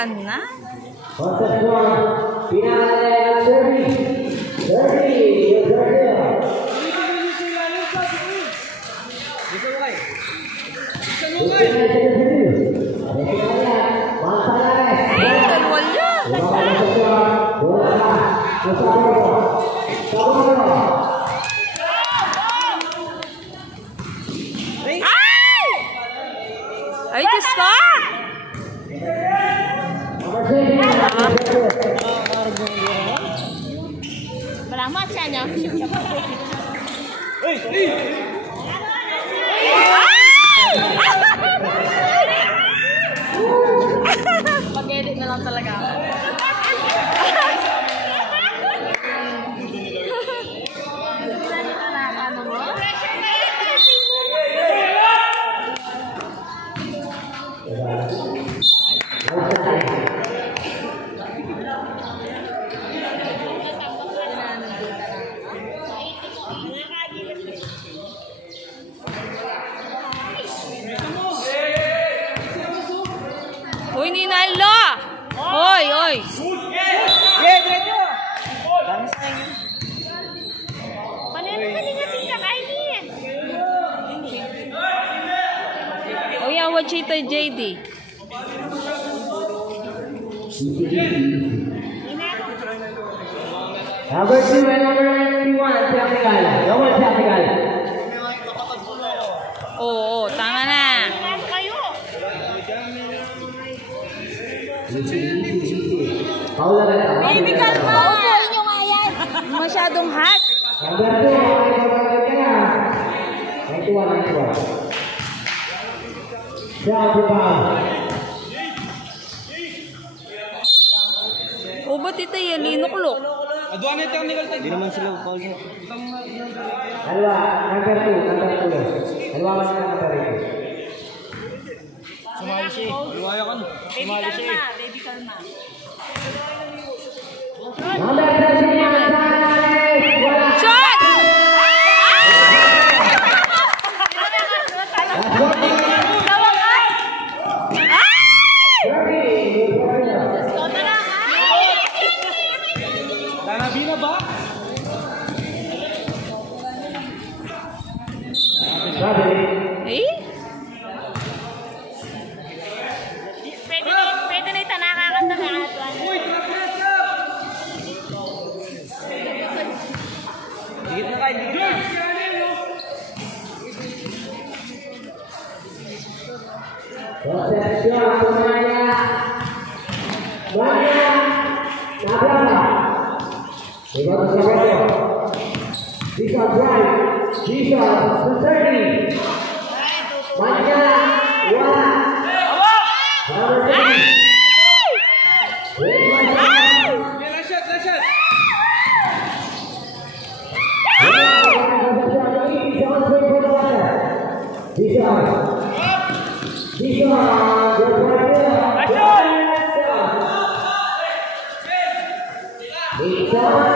ka na? Ay, Diyos ko! Malamat siya niya. Mag-edit na lang talaga ako. Uy, Ninalo! Oy, oy! Uy, awad siya ito, JD. Number 2 and number 91, Tiapigal. Gawal Tiapigal. Oo, tama na. Paula na lang. Baby, kalma! Uupuin yung ayan. Masyadong hot. Number 2, ay 91. Tiapigal. O, ba't ito yan? Linuklok. Aduan na technical tayo. Hindi naman sila call niya. Dalawa, number 2. Dalawa man na number 2. Sumali siya eh. Iwaya ka no. Sumali siya eh. Baby, kalma. Number 3, wala. Shot! Danabina ba? Eh? Pwede na ito nakakanta na atuan. Higit na kayo, higit na. It's